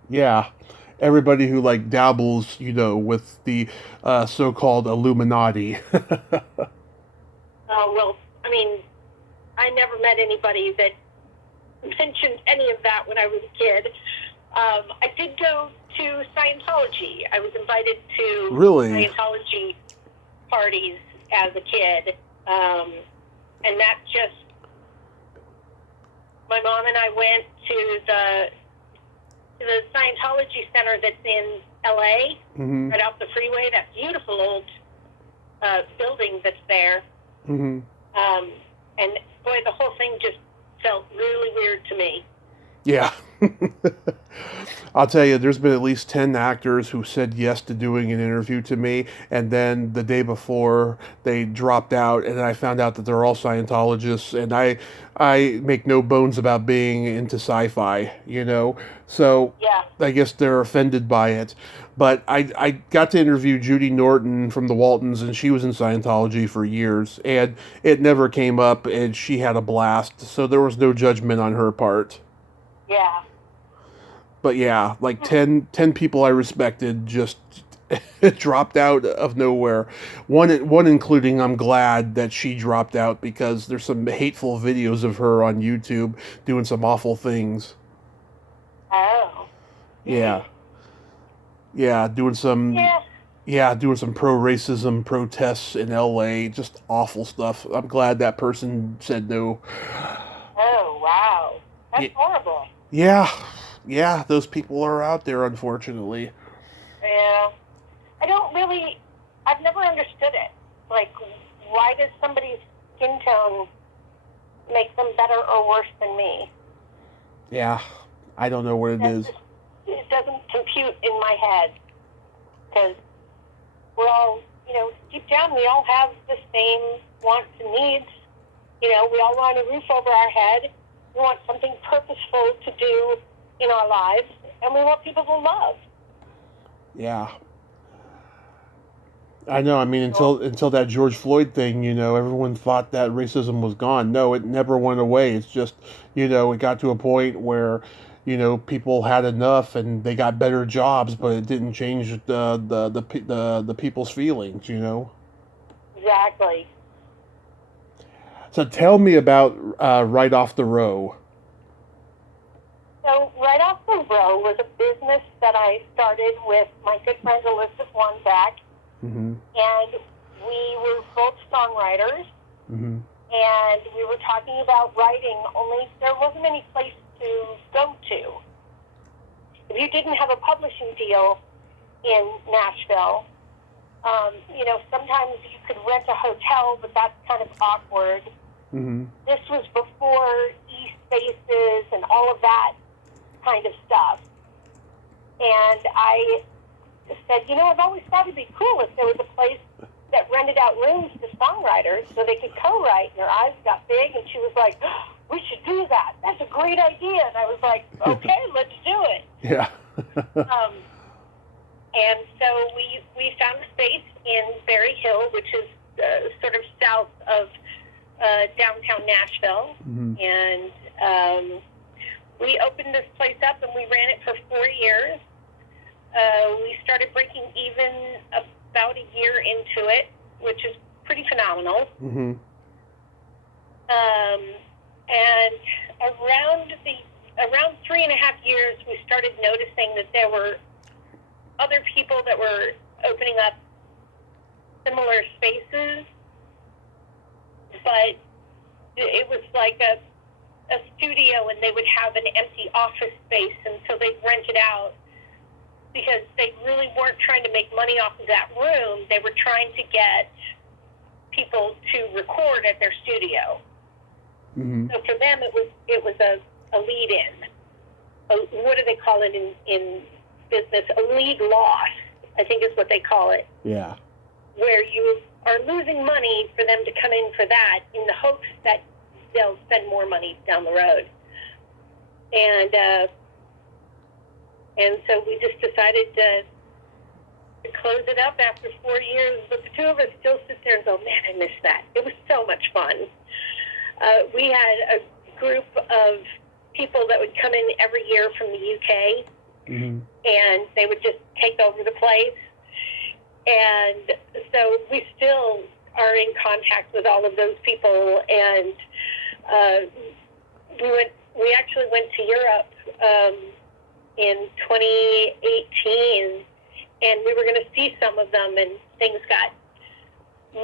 Yeah. Everybody who like dabbles, with the so-called Illuminati. Well, I mean, I never met anybody that mentioned any of that when I was a kid. I did go to Scientology. I was invited to Really? Scientology parties as a kid, and that just, my mom and I went to the Scientology Center that's in LA, Mm-hmm. right off the freeway, that beautiful old building that's there. Mm-hmm. And boy, the whole thing just felt really weird to me. Yeah. I'll tell you, there's been at least 10 actors who said yes to doing an interview to me, and then the day before they dropped out, and I found out that they're all Scientologists, and I make no bones about being into sci-fi. So Yeah. I guess they're offended by it. But I got to interview Judy Norton from the Waltons, and she was in Scientology for years, and it never came up, and she had a blast, so there was no judgment on her part. Yeah. But yeah, like 10 people I respected just dropped out of nowhere. One including, I'm glad that she dropped out because there's some hateful videos of her on YouTube doing some awful things. Oh. Yeah. Yeah, doing some doing some pro-racism protests in LA, just awful stuff. I'm glad that person said no. Oh, wow. That's Yeah. horrible. Yeah, those people are out there, unfortunately. Yeah. I've never understood it. Like, why does somebody's skin tone make them better or worse than me? Yeah, I don't know what it is. It doesn't compute in my head. Because we're all, deep down, we all have the same wants and needs. We all want a roof over our head. We want something purposeful to do in our lives, and we want people to love. Yeah. I know, I mean, until that George Floyd thing, everyone thought that racism was gone. No, it never went away. It's just, it got to a point where, people had enough and they got better jobs, but it didn't change the people's feelings. Exactly. So tell me about Right Off the Row. So Right Off the Row was a business that I started with my good friend Elizabeth Wanzak, Mm-hmm. and we were both songwriters, Mm-hmm. and we were talking about writing, only there wasn't any place to go to. If you didn't have a publishing deal in Nashville, sometimes you could rent a hotel, but that's kind of awkward. Mm-hmm. This was before e-spaces and all of that kind of stuff. And I said, I've always thought it'd be cool if there was a place that rented out rooms to songwriters so they could co-write. And her eyes got big, and she was like, we should do that. That's a great idea. And I was like, okay, let's do it. Yeah. And so we found a space in Berry Hill, which is sort of south of downtown Nashville. Mm-hmm. And we opened this place up, and we ran it for 4 years. We started breaking even about a year into it, which is pretty phenomenal. Mm-hmm. And around 3.5 years, we started noticing that there were other people that were opening up similar spaces, but it was like a studio, and they would have an empty office space, and so they'd rent it out because they really weren't trying to make money off of that room. They were trying to get people to record at their studio. Mm-hmm. So for them, it was a lead-in. What do they call it in business? A lead loss, I think is what they call it. Yeah. Where you are losing money for them to come in for that in the hopes that they'll spend more money down the road. And so we just decided to close it up after 4 years. But the two of us still sit there and go, man, I miss that. It was so much fun. We had a group of people that would come in every year from the UK, mm-hmm. and they would just take over the place. And so we still are in contact with all of those people, and we actually went to Europe in 2018, and we were going to see some of them, and things got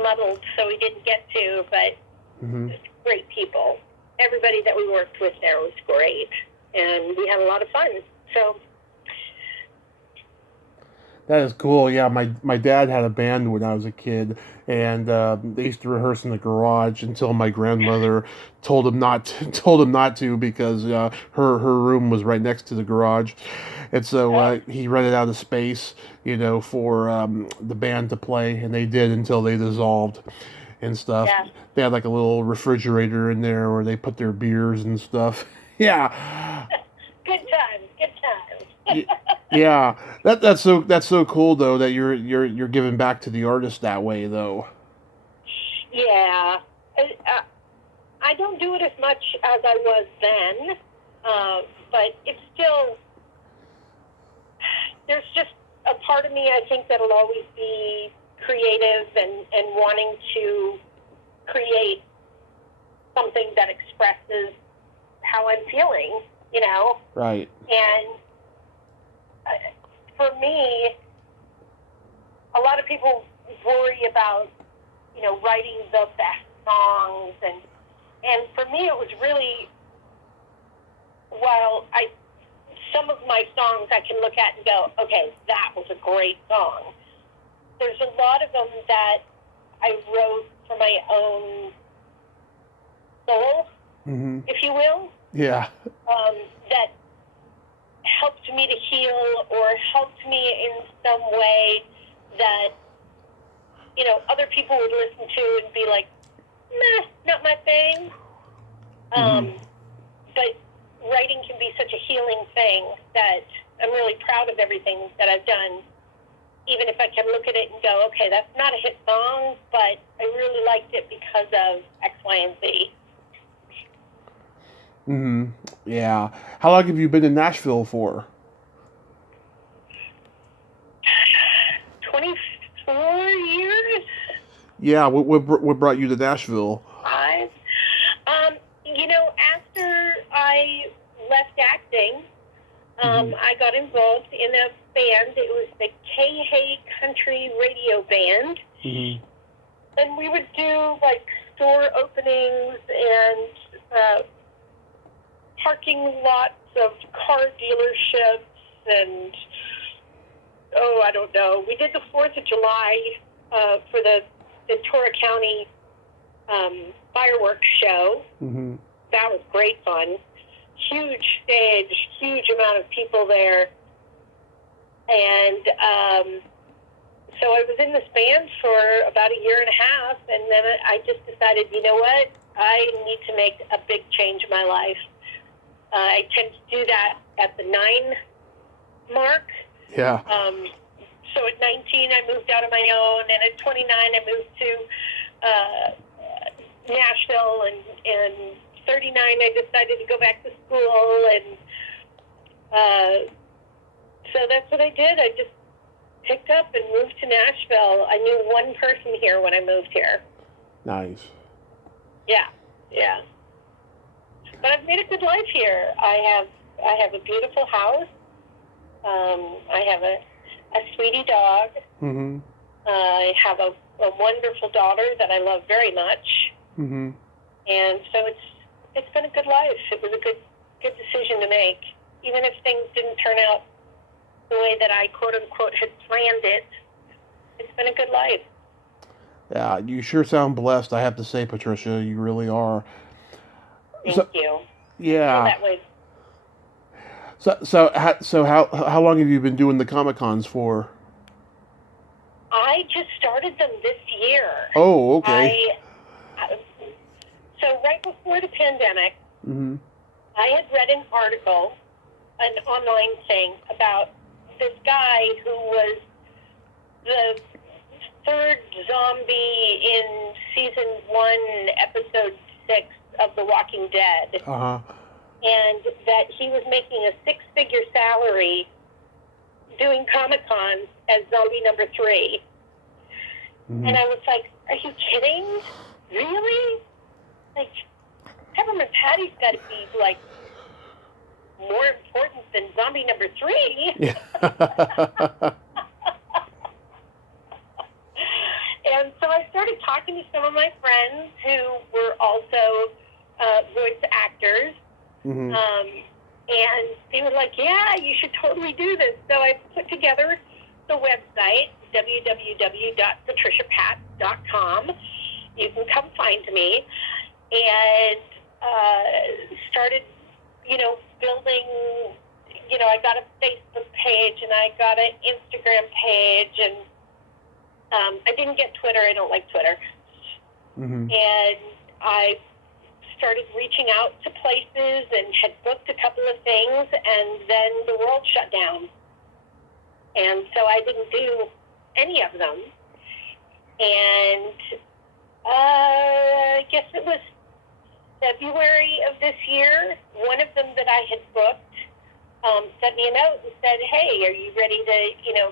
muddled, so we didn't get to, but mm-hmm. Great people. Everybody that we worked with there was great, and we had a lot of fun. So that is cool. Yeah, my dad had a band when I was a kid, and they used to rehearse in the garage until my grandmother told him not to because her room was right next to the garage, and so he rented out a space, for the band to play, and they did until they dissolved and stuff. Yeah. They had like a little refrigerator in there where they put their beers and stuff. Yeah. Good times. Yeah, that's so cool though that you're giving back to the artist that way though. Yeah, I don't do it as much as I was then, but it's still, there's just a part of me I think that'll always be creative and wanting to create something that expresses how I'm feeling, Right. And for me, a lot of people worry about, writing the best songs, and for me it was really, while some of my songs I can look at and go, okay, that was a great song. There's a lot of them that I wrote for my own soul, mm-hmm. if you will. Yeah. That helped me to heal or helped me in some way that, other people would listen to and be like, nah, not my thing. Mm-hmm. But writing can be such a healing thing that I'm really proud of everything that I've done. Even if I can look at it and go, okay, that's not a hit song, but I really liked it because of X, Y, and Z. Mm-hmm. Yeah. How long have you been in Nashville for? 24 years? Yeah. What brought you to Nashville? After I left acting, I got involved in a band. It was the K-Hay Country Radio Band. Mm-hmm. And we would do, store openings and parking lots of car dealerships and, I don't know. We did the 4th of July for the Ventura County fireworks show. Mm-hmm. That was great fun. Huge stage, huge amount of people there. And so I was in this band for about a year and a half, and then I just decided, you know what? I need to make a big change in my life. I tend to do that at the 9 mark. Yeah. So at 19, I moved out on my own, and at 29, I moved to Nashville, and 39, I decided to go back to school, and so that's what I did. I just picked up and moved to Nashville. I knew one person here when I moved here. Nice. Yeah. But I've made a good life here. I have a beautiful house. I have a sweetie dog. Mm-hmm. I have a wonderful daughter that I love very much. Mm-hmm. And so it's been a good life. It was a good decision to make, even if things didn't turn out the way way that I quote unquote had planned it. It's been a good life. Yeah, you sure sound blessed, I have to say, Patricia. You really are. Thank you. Yeah. Feel that way. So how long have you been doing the Comic Cons for? I just started them this year. Oh, okay. So right before the pandemic, Mm-hmm. I had read an article, an online thing, about this guy who was the third zombie in season 1, episode 6 of The Walking Dead. Uh-huh. And that he was making a 6-figure salary doing Comic-Cons as zombie number 3. Mm-hmm. And I was like, are you kidding? Really? Like, Peppermint Patty's got to be, like, more important than zombie number 3. Yeah. And so I started talking to some of my friends who were also voice actors. Mm-hmm. And they were like, yeah, you should totally do this. So I put together the website, www.patriciapatts.com. You can come find me. And started, building, I got a Facebook page and I got an Instagram page. And I didn't get Twitter. I don't like Twitter. Mm-hmm. And I started reaching out to places and had booked a couple of things, and then the world shut down. And so I didn't do any of them. And I guess it was February of this year, one of them that I had booked sent me a note and said, hey, are you ready to,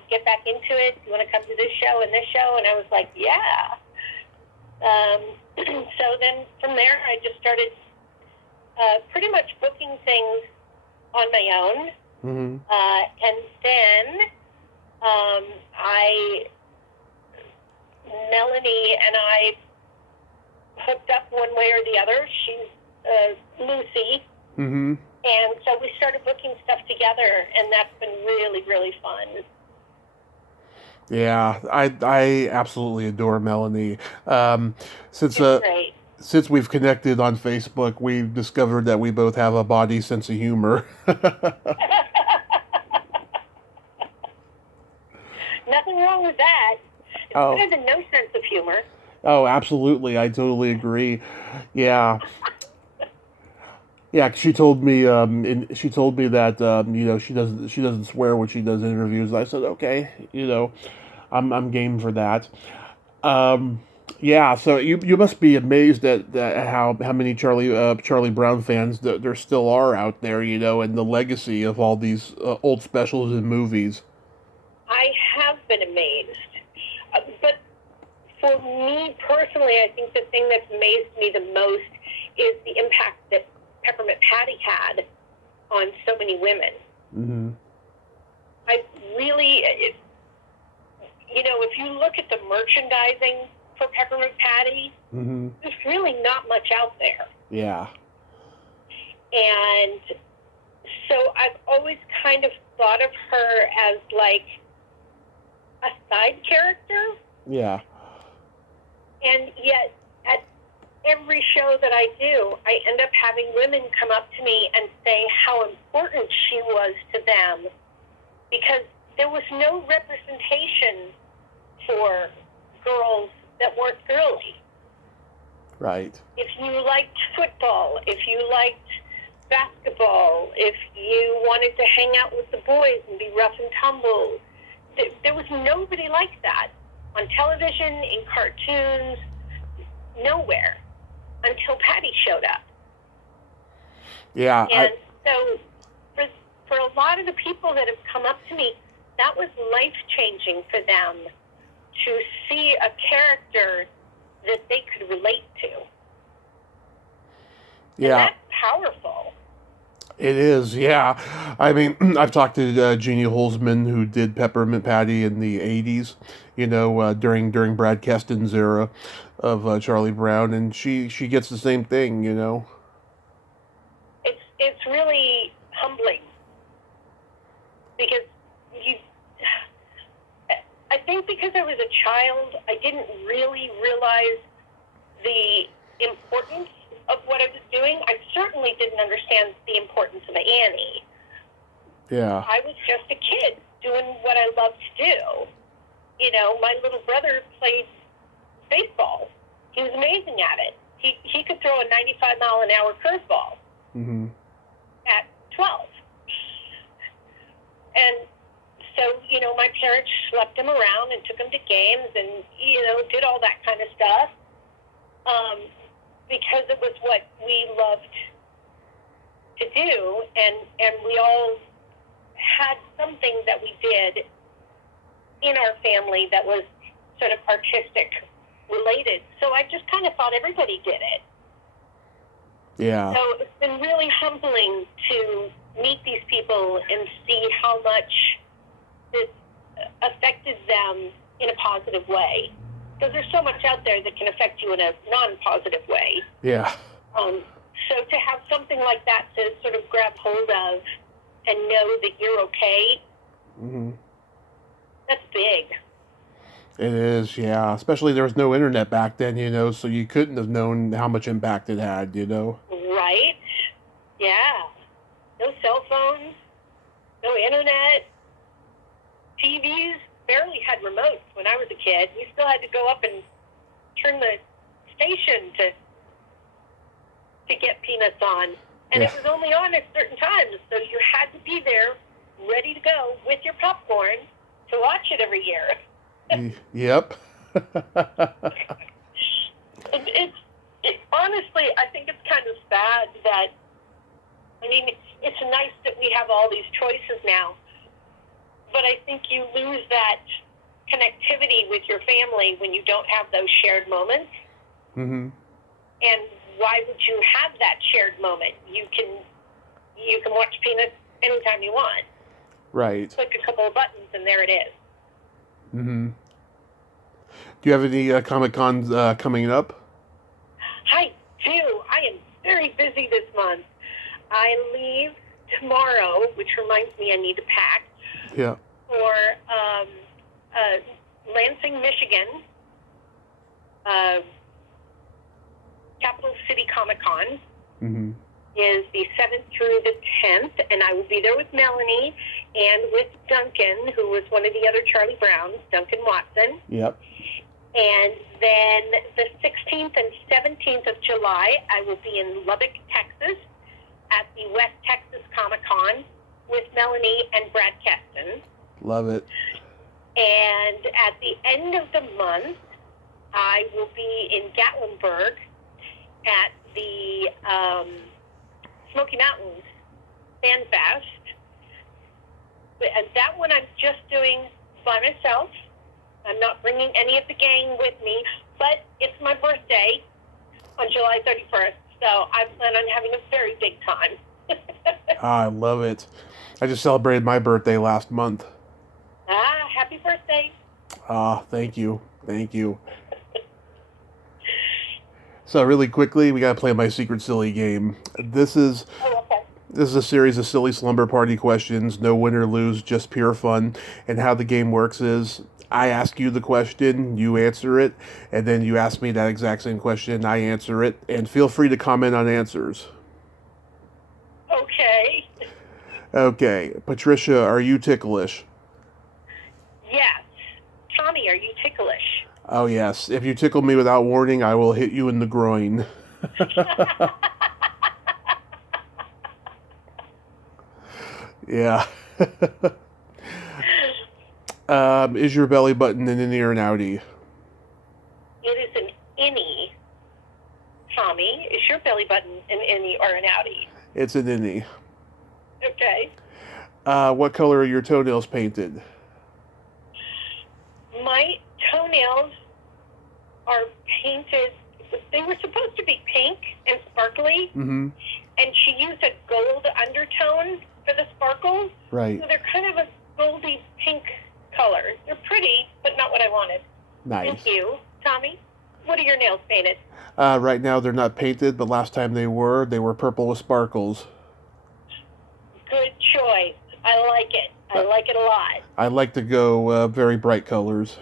get back into it? Do you want to come to this show and this show? And I was like, yeah. So then from there, I just started pretty much booking things on my own. Mm-hmm. And then Melanie and I hooked up one way or the other. She's Lucy. Mm-hmm. And so we started booking stuff together, and that's been really, really fun. Yeah, I absolutely adore Melanie. Since we've connected on Facebook, we've discovered that we both have a body sense of humor. Nothing wrong with that. It's better than no sense of humor. Oh, absolutely. I totally agree. Yeah. Yeah, she told me that she doesn't swear when she does interviews. I said, okay, I'm game for that. Yeah, so you must be amazed at how many Charlie Brown fans there still are out there, and the legacy of all these old specials and movies. I have been amazed, but for me personally, I think the thing that's amazed me the most is the impact that Peppermint Patty had on so many women. Mm-hmm. I really, if you look at the merchandising for Peppermint Patty, mm-hmm. there's really not much out there. Yeah. And so I've always kind of thought of her as like a side character. Yeah. And yet, at every show that I do, I end up having women come up to me and say how important she was to them, because there was no representation for girls that weren't girly. Right. If you liked football, if you liked basketball, if you wanted to hang out with the boys and be rough and tumble, there was nobody like that on television, in cartoons, nowhere, until Patty showed up. Yeah. And so for a lot of the people that have come up to me, that was life-changing for them to see a character that they could relate to. Yeah. And that's powerful. It is, yeah. I mean, I've talked to Jeannie Holzman, who did Peppermint Patty in the 80s, during Brad Keston's era of Charlie Brown, and she gets the same thing, It's really humbling, because think because I was a child, I didn't really realize the importance of what I was doing. I certainly didn't understand the importance of Annie. Yeah. I was just a kid doing what I loved to do. You know, my little brother played baseball. He was amazing at it. He could throw a 95-mile-an-hour curveball at 12. And so, you know, my parents schlepped him around and took him to games and, you know, did all that kind of stuff because it was what we loved to do. And we all had something that we did in our family that was sort of artistic related. So I just kind of thought everybody did it. Yeah. So it's been really humbling to meet these people and see how much this affected them in a positive way. Because there's so much out there that can affect you in a non-positive way. Yeah. So to have something like that to sort of grab hold of and know that you're okay, that's big. It is, yeah. Especially there was no internet back then, you know, so you couldn't have known how much impact it had, you know. Right? Yeah. No cell phones, no internet, TVs, barely had remotes when I was a kid. We still had to go up and turn the station to get Peanuts on. And it was only on at certain times, so you had to be there, ready to go, with your popcorn to watch it every year. Yep. Honestly, I think it's kind of sad that, I mean, it's nice that we have all these choices now, but I think you lose that connectivity with your family when you don't have those shared moments. And why would you have that shared moment? You can watch Peanuts anytime you want. Right. Click a couple of buttons and there it is. Do you have any Comic-Cons coming up? I do. I am very busy this month. I leave tomorrow, which reminds me I need to pack. Yeah. For Lansing, Michigan, Capital City Comic-Con is the 7th through the 10th, and I will be there with Melanie and with Duncan, who was one of the other Charlie Browns, Duncan Watson. Yep. And then the 16th and 17th of July, I will be in Lubbock, Texas, at the West Texas Comic-Con with Melanie and Brad Keston. Love it. And at the end of the month, I will be in Gatlinburg at the Smoky Mountains Fan Fest. And that one I'm just doing by myself. I'm not bringing any of the gang with me, but it's my birthday on July 31st, so I plan on having a very big time. I love it. I just celebrated my birthday last month. Happy birthday. Thank you. Thank you. So really quickly, we got to play my Secret Silly game. This is a series of silly slumber party questions, no win or lose, just pure fun. And how the game works is, I ask you the question, you answer it, and then you ask me that exact same question, I answer it, and feel free to comment on answers. Okay. Okay, Patricia, are you ticklish? Yes. Tommy, are you ticklish? Oh yes, if you tickle me without warning, I will hit you in the groin. Yeah. Is your belly button an innie or an outie? It is an innie. Tommy, is your belly button an innie or an outie? It's an innie. Okay. What color are your toenails painted? My toenails are painted, they were supposed to be pink and sparkly, and she used a gold undertone for the sparkles. Right. So they're kind of a goldy pink color. They're pretty, but not what I wanted. Nice. Thank you. Tommy, what are your nails painted? Right now they're not painted, but last time they were purple with sparkles. Good choice. I like it. I I like it a lot. I like to go very bright colors.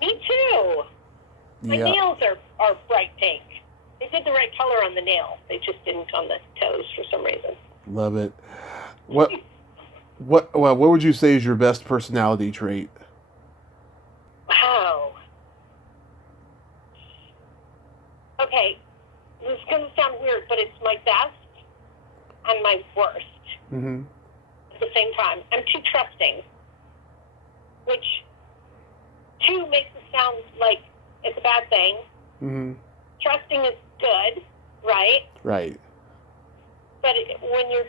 Me too. My nails are bright pink. They did the right color on the nail. They just didn't on the toes for some reason. Love it. What would you say is your best personality trait? Wow. Okay, this is going to sound weird, but it's my best and my worst at the same time. I'm too trusting, which too makes it sound like it's a bad thing. Trusting is good, right? Right. But when you're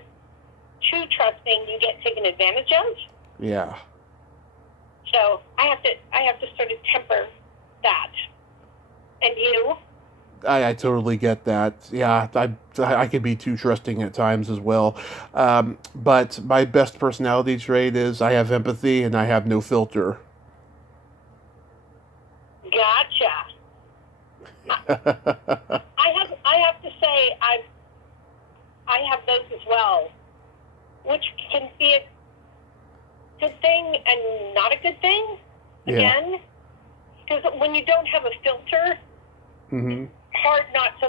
too trusting, you get taken advantage of. Yeah. So I have to sort of temper that. And you? I totally get that. Yeah, I could be too trusting at times as well. But my best personality trait is I have empathy and I have no filter. Gotcha. I have to say I have those as well, which can be a good thing and not a good thing. Again, because when you don't have a filter, it's hard not to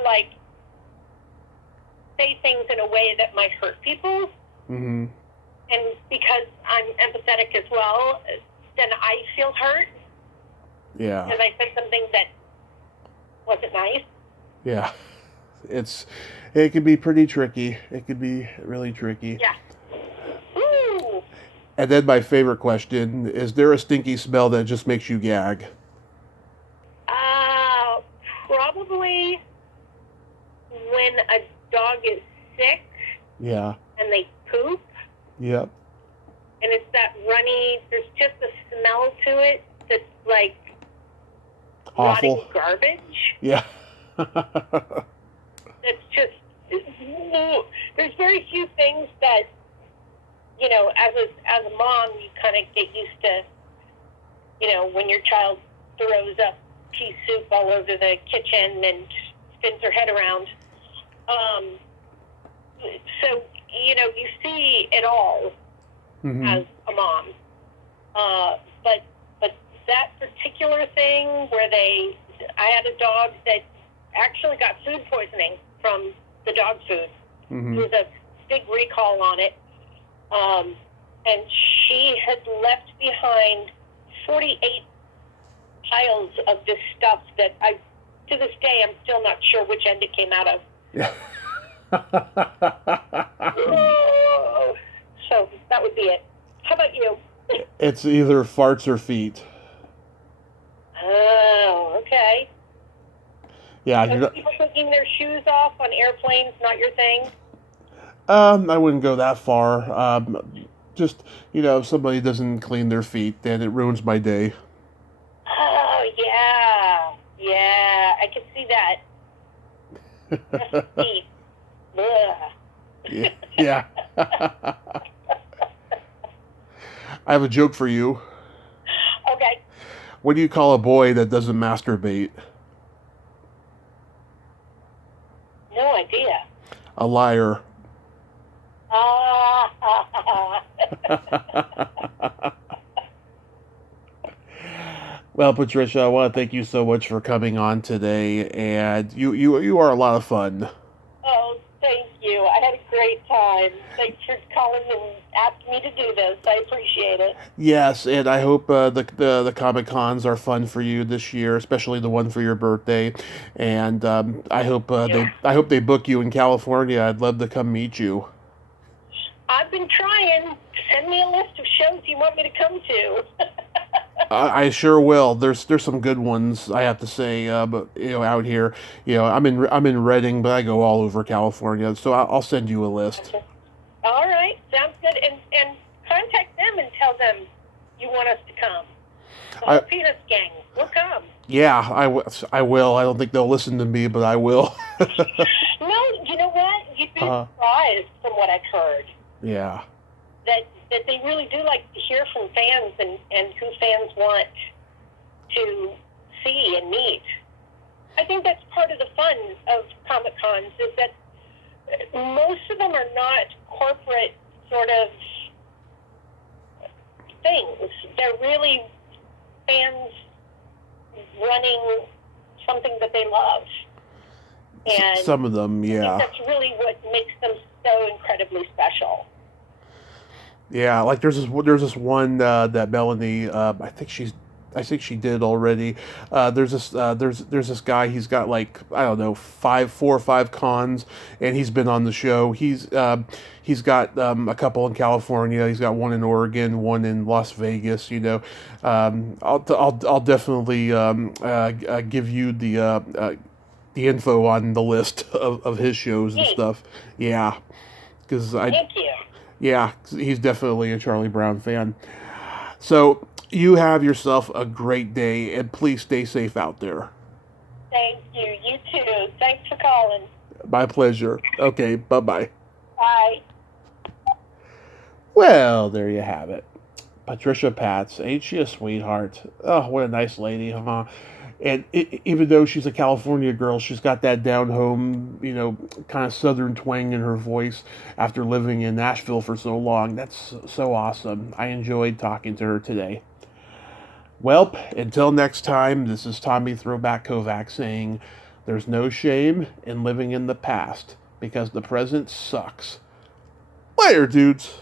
say things in a way that might hurt people. And because I'm empathetic as well, then I feel hurt. Yeah. Because I said something that wasn't nice. Yeah. It can be pretty tricky. It could be really tricky. Yeah. Woo! And then my favorite question, is there a stinky smell that just makes you gag? Probably when a dog is sick. Yeah. And they poop. Yep. And it's that runny, there's just a smell to it that's like awful. Rotting garbage. Yeah. It's just, there's very few things that, as a mom, you kind of get used to, when your child throws up pea soup all over the kitchen and spins her head around. So, you see it all as a mom. But that particular thing where I had a dog that actually got food poisoning from the dog food. There was a big recall on it. And she had left behind 48 piles of this stuff that to this day, I'm still not sure which end it came out of. Yeah. So that would be it. How about you? It's either farts or feet. Oh, okay. Yeah. So people taking their shoes off on airplanes, not your thing? I wouldn't go that far. Just, if somebody doesn't clean their feet, then it ruins my day. Oh, yeah. Yeah, I can see that. Feet. Yeah. I have a joke for you. Okay. What do you call a boy that doesn't masturbate? No idea. A liar. Well, Patricia, I want to thank you so much for coming on today, and you are a lot of fun. Oh, thank you. I had a great time. Thanks for calling and asking me to do this. I appreciate it. Yes, and I hope the Comic Cons are fun for you this year, especially the one for your birthday. And I hope they book you in California. I'd love to come meet you. I've been trying. Send me a list of shows you want me to come to. I sure will. There's some good ones, I have to say. But out here, I'm in Redding, but I go all over California, so I'll send you a list. All right, sounds good. And contact them and tell them you want us to come. The whole Peanuts gang, we'll come. Yeah, I will. I don't think they'll listen to me, but I will. No, you know what? You'd be surprised from what I've heard. Yeah. That they really do like to hear from fans and who fans want to see and meet. I think that's part of the fun of Comic Cons is that most of them are not corporate sort of things. They're really fans running something that they love. And some of them, yeah. I think that's really what makes them so incredibly special. Yeah, like there's this one that Melanie, I think she did already. There's this guy. He's got like, I don't know, 4 or 5 cons, and he's been on the show. He's got a couple in California. He's got one in Oregon, one in Las Vegas. You know, I'll definitely give you the info on the list of his shows and stuff. Yeah, because Thank you. yeah, he's definitely a Charlie Brown fan. So you have yourself a great day, and please stay safe out there. Thank you. You too. Thanks for calling. My pleasure. Okay, bye-bye. Bye. Well, there you have it. Patricia Patts. Ain't she a sweetheart? Oh, what a nice lady, huh? And even though she's a California girl, she's got that down-home, you know, kind of southern twang in her voice after living in Nashville for so long. That's so awesome. I enjoyed talking to her today. Well, until next time, this is Tommy Throwback Kovac saying, there's no shame in living in the past, because the present sucks. Later, dudes.